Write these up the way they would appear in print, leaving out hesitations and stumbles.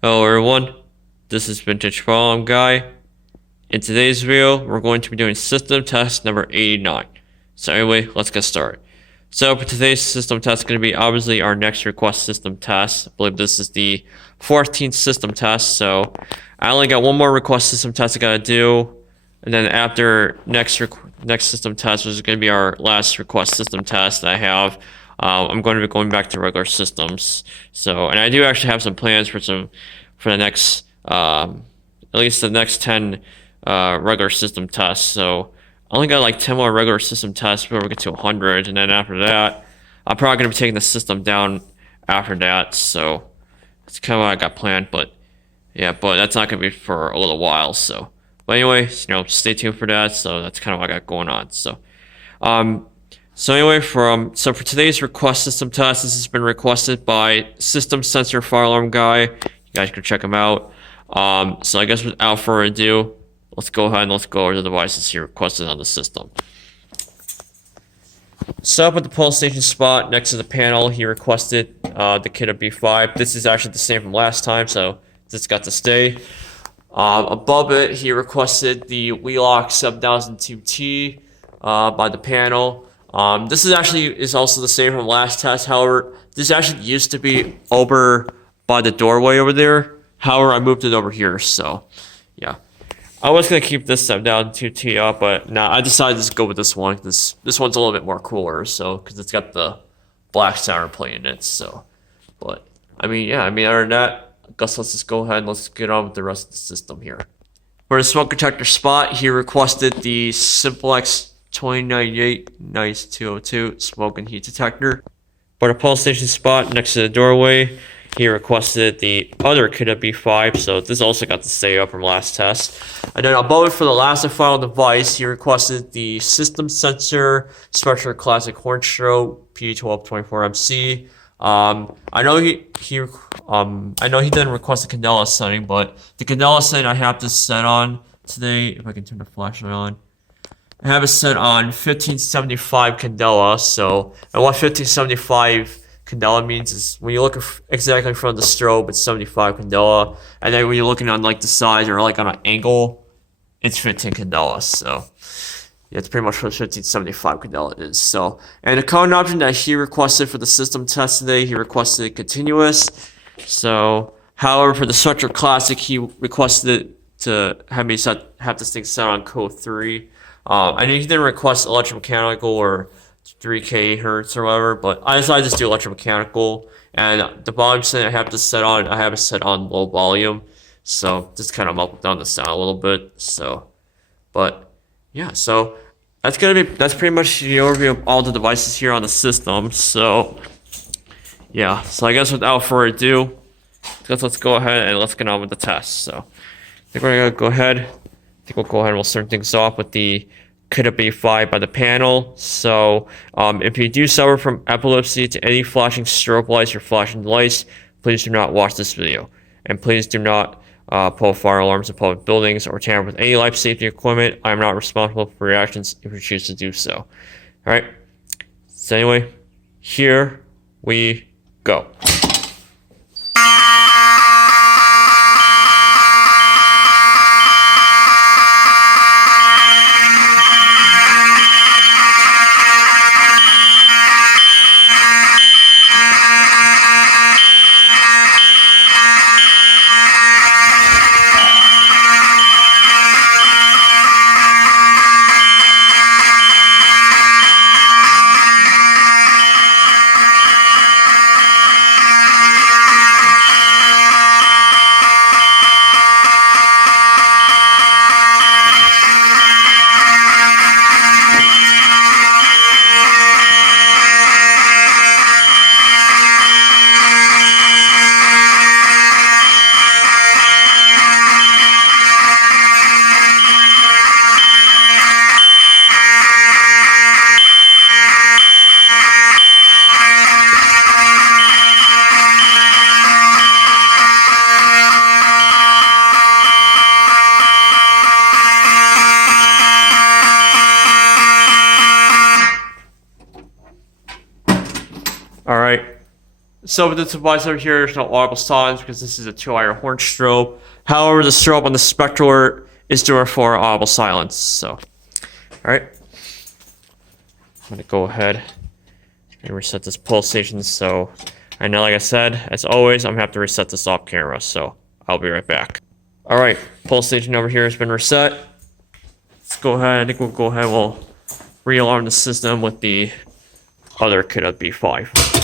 Hello everyone, this is Vintage Problem Guy. In today's video, we're going to be doing system test number 89. So anyway, let's get started. So for today's system test, going to be obviously our next request system test. I believe this is the 14th system test, so I only got one more request system test I gotta do. And then after next system test, which is going to be our last request system test that I have, I'm going to be going back to regular systems. So, and I do actually have some plans for the next, at least the next 10 regular system tests. So I only got like 10 more regular system tests before we get to 100, and then after that, I'm probably going to be taking the system down after that. So that's kind of what I got planned, but yeah, but that's not going to be for a little while. So, but anyways, stay tuned for that. So that's kind of what I got going on. So anyway, for today's request system test, this has been requested by System Sensor Fire Alarm Guy. You guys can check him out. So I guess without further ado, let's go ahead and let's go over the devices he requested on the system. Set up at the pulse station spot next to the panel, he requested the kidde B5. This is actually the same from last time, so this got to stay. Above it, he requested the wheelock 7002T by the panel. This is also the same from last test. However, this actually used to be over by the doorway over there. However, I moved it over here, so yeah. I was gonna keep this 7002T up, but nah, I decided to go with this one. This one's a little bit more cooler, so because it's got the black sound plate in it. So, but other than that, I guess let's just go ahead and let's get on with the rest of the system here. For the smoke detector spot, he requested the simplex 2098 nice 202 smoke and heat detector. For the pulse station spot next to the doorway, he requested the other kidde B5, so this also got to stay up from last test. And then above it for the last and final device, he requested the System Sensor Spectra Classic Horn Stroke P1224MC. I know he didn't request the candela setting, but the candela setting I have this set on today. If I can turn the flashlight on, I have it set on 1575 candela. So, and what 1575 candela means is when you look exactly in front of the strobe, it's 75 candela, and then when you're looking on like the side or like on an angle, it's 15 candela. So yeah, it's pretty much what 1575 candela is. So, and the cone option that he requested for the system test today, he requested continuous. So, however, for the Spectra Classic, he requested to have this thing set on code 3. I know he didn't request electromechanical or 3K hertz or whatever, but I decided to just do electromechanical. And the volume setting I have it set on low volume. So just kind of up down the sound a little bit. So, but yeah, so that's pretty much the overview of all the devices here on the system. So yeah, so I guess without further ado, let's go ahead and let's get on with the test. So I think we're gonna go ahead. We'll go ahead and we'll start things off with the kidde B5 by the panel. So if you do suffer from epilepsy to any flashing strobe lights or flashing lights, please do not watch this video. And please do not pull fire alarms in public buildings or tamper with any life safety equipment. I am not responsible for your actions if you choose to do so. Alright, so anyway, here we go. So with the device over here, there's no audible silence because this is a 2-wire horn strobe. However, the strobe on the spectral alert is doing for audible silence. So, all right. I'm gonna go ahead and reset this pull station. So, I know, like I said, as always, I'm gonna have to reset this off camera. So, I'll be right back. All right, pull station over here has been reset. Let's go ahead. I think we'll go ahead. We'll re-alarm the system with the other kidde B5.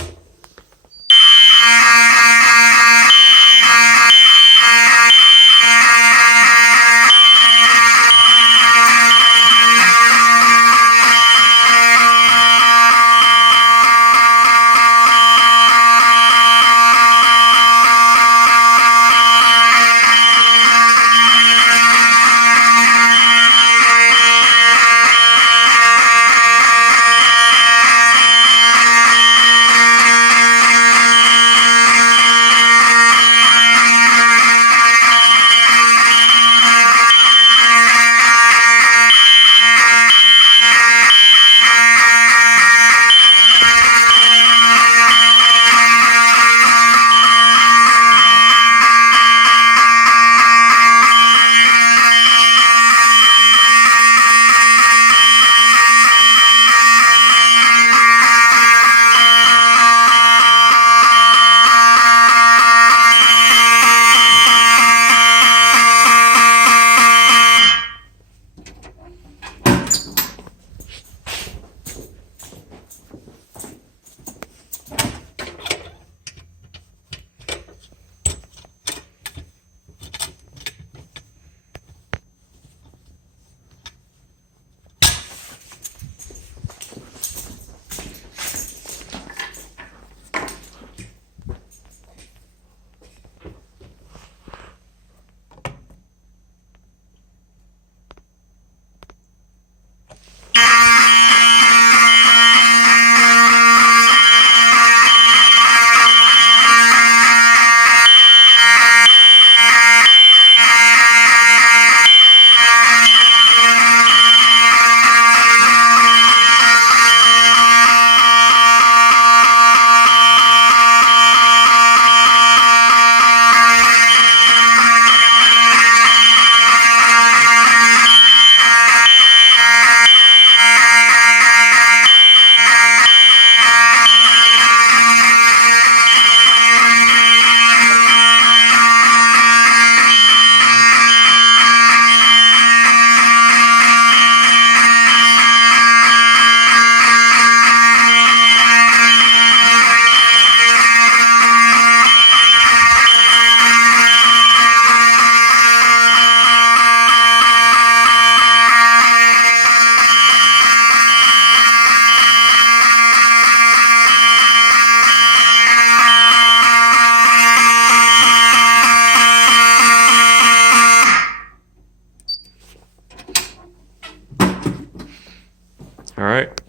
Alright.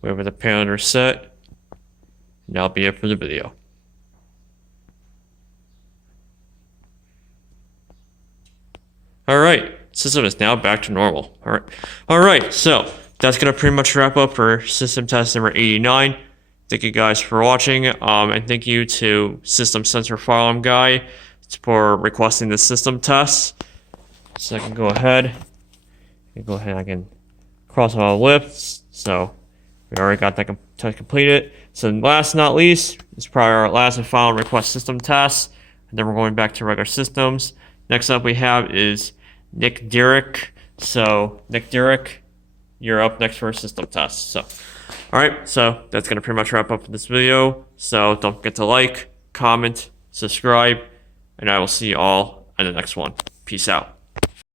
We have the panel reset. And that'll be it for the video. Alright. System is now back to normal. Alright, so that's gonna pretty much wrap up for system test number 89. Thank you guys for watching. And thank you to System Sensor Firearm Guy for requesting the system test. So I can go ahead. I can cross all lips. So we already got that completed. So last but not least, this is probably our last and final request system test. And then we're going back to regular systems. Next up we have is Nick Derrick. So Nick Derrick, you're up next for a system test. So alright, so that's gonna pretty much wrap up this video. So don't forget to like, comment, subscribe, and I will see you all in the next one. Peace out.